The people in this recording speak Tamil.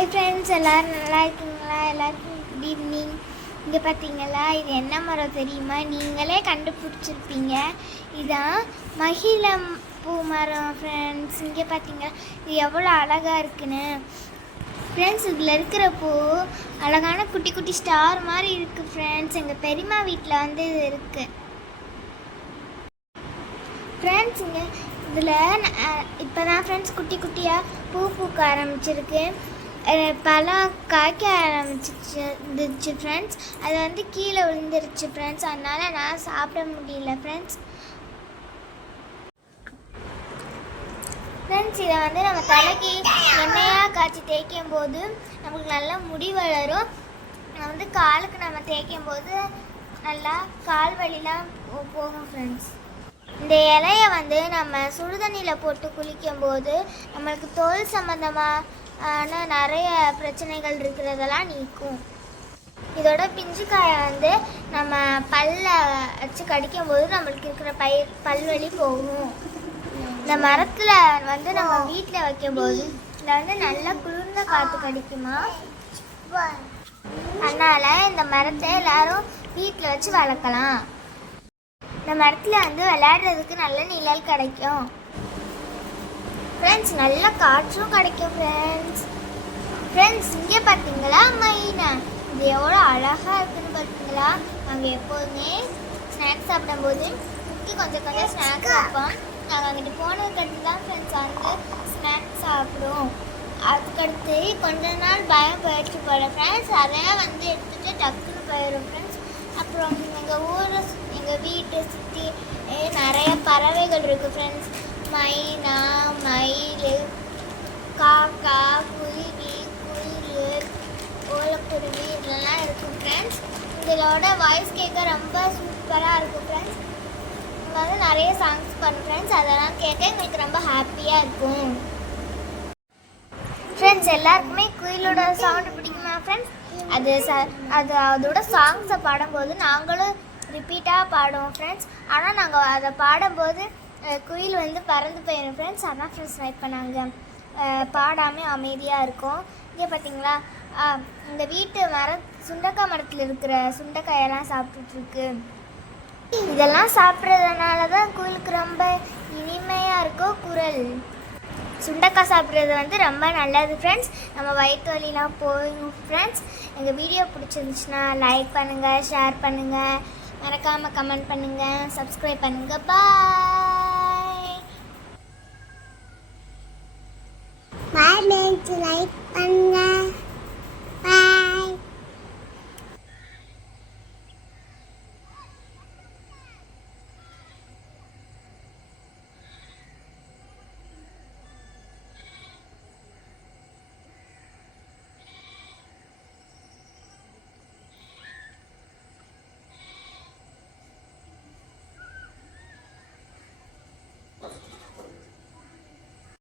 ஹாய் ஃப்ரெண்ட்ஸ் எல்லோரும் நல்லா இருக்கீங்களா? எல்லாருக்கும் குட் ஈவினிங் இங்கே பார்த்தீங்களா இது என்ன மரம் தெரியுமா? நீங்களே கண்டுபிடிச்சிருப்பீங்க. இதான் மகிழம் பூ மரம் ஃப்ரெண்ட்ஸ் இங்கே பார்த்தீங்களா இது எவ்வளோ அழகாக இருக்குன்னு. ஃப்ரெண்ட்ஸ் இதில் இருக்கிற பூ அழகான குட்டி குட்டி ஸ்டார் மாதிரி இருக்குது ஃப்ரெண்ட்ஸ் எங்கள் பெரியம்மா வீட்டில் வந்து இது இருக்குது ஃப்ரெண்ட்ஸ் இங்கே இதில் இப்போ தான் ஃப்ரெண்ட்ஸ் குட்டி குட்டியாக பூ பூக்க ஆரம்பிச்சிருக்கு. பழம் காய்க்க ஆரம்பிச்சிச்சு இருந்துச்சு ஃப்ரெண்ட்ஸ் அது வந்து கீழே விழுந்துருச்சு ஃப்ரெண்ட்ஸ் அதனால் நான் சாப்பிட முடியல ஃப்ரெண்ட்ஸ் ஃப்ரெண்ட்ஸ் இதை வந்து நம்ம தலைக்கு எண்ணெயாக காய்ச்சி தேய்க்கும் போது நமக்கு நல்லா முடி வளரும். நான் வந்து காலுக்கு நம்ம தேய்க்கும் போது நல்லா கால் வலிலாம் போ- போகும் ஃப்ரெண்ட்ஸ் இந்த இலையை வந்து நம்ம சுடுதண்ணியில் போட்டு குளிக்கும் போது நம்மளுக்கு தோல் சம்மந்தமாக ஆனால் நிறைய பிரச்சனைகள் இருக்கிறதெல்லாம் நீக்கும். இதோட பிஞ்சுக்காயை வந்து நம்ம பல்ல வச்சு கடிக்கும் போது நம்மளுக்கு இருக்கிற பயிர் பல்வலி போகும். இந்த மரத்தில் வந்து நம்ம வீட்டில் வைக்கும்போது இதில் வந்து நல்லா குளிர்ந்த காற்று கிடைக்குமா? அதனால் இந்த மரத்தை எல்லாரும் வீட்டில் வச்சு வளர்க்கலாம். இந்த மரத்தில் வந்து விளையாடுறதுக்கு நல்ல நிழல் கிடைக்கும். ஃப்ரெண்ட்ஸ் நல்ல காற்றும் கிடைக்கும் ஃப்ரெண்ட்ஸ் ஃப்ரெண்ட்ஸ் இங்கே பார்த்தீங்களா மைனா? இது எவ்வளோ அழகாக இருக்குன்னு பார்த்தீங்களா நாங்கள் எப்போதுமே ஸ்நாக்ஸ் சாப்பிடும்போது குட்டி கொஞ்சம் கொஞ்சம் ஸ்நாக்ஸ் வைப்போம் நாங்கள் அங்கிட்டு போனதுக்கடுத்து தான் ஃப்ரெண்ட்ஸ் வந்து ஸ்நாக்ஸ் சாப்பிடுவோம். அதுக்கடுத்து கொஞ்ச நாள் பயம் போயிடுச்சு போல ஃப்ரெண்ட்ஸ் அதையும் வந்து எடுத்துகிட்டு டக்குன்னு போயிடும் ஃப்ரெண்ட்ஸ் அப்புறம் எங்கள் ஊரை எங்கள் வீட்டை சுற்றி நிறைய பறவைகள் இருக்குது ஃப்ரெண்ட்ஸ் மைனா மயில் காக்கா குருவி குயில் ஓலக்குருவி இதெல்லாம் இருக்கும் ஃப்ரெண்ட்ஸ் இதோட வாய்ஸ் கேட்க ரொம்ப சூப்பராக இருக்கும் ஃப்ரெண்ட்ஸ் இங்கே வந்து நிறைய சாங்ஸ் பண்ணும் ஃப்ரெண்ட்ஸ் அதெல்லாம் கேட்க எங்களுக்கு ரொம்ப ஹாப்பியாக இருக்கும். ஃப்ரெண்ட்ஸ் எல்லாருக்குமே குயிலோட சவுண்டு பிடிக்குமா ஃப்ரெண்ட்ஸ் அது ச அது அதோட சாங்ஸை பாடும்போது நாங்களும் ரிப்பீட்டாக பாடுவோம் ஃப்ரெண்ட்ஸ் ஆனால் நாங்கள் அதை பாடும்போது குயில் வந்து பறந்து போயிடும் ஃப்ரெண்ட்ஸ் அதான் ஃப்ரெண்ட்ஸ் இப்போ நாங்கள் பாடாமல் அமைதியாக இருக்கும். இங்கே பார்த்தீங்களா இந்த வீட்டு மர சுண்டக்காய் மரத்தில் இருக்கிற சுண்டக்காயெல்லாம் சாப்பிட்டுட்ருக்கு. இதெல்லாம் சாப்பிட்றதுனால தான் குயிலுக்கு ரொம்ப இனிமையாக இருக்கும் குரல். சுண்டக்காய் சாப்பிட்றது வந்து ரொம்ப நல்லது ஃப்ரெண்ட்ஸ் நம்ம வயிற்று வலிலாம் போயிடும் ஃப்ரெண்ட்ஸ் எங்கள் வீடியோ பிடிச்சிருந்துச்சுன்னா லைக் பண்ணுங்கள் ஷேர் பண்ணுங்கள் மறக்காமல் கமெண்ட் பண்ணுங்கள் சப்ஸ்கிரைப் பண்ணுங்கள் பாய் லைக் பண்ணு.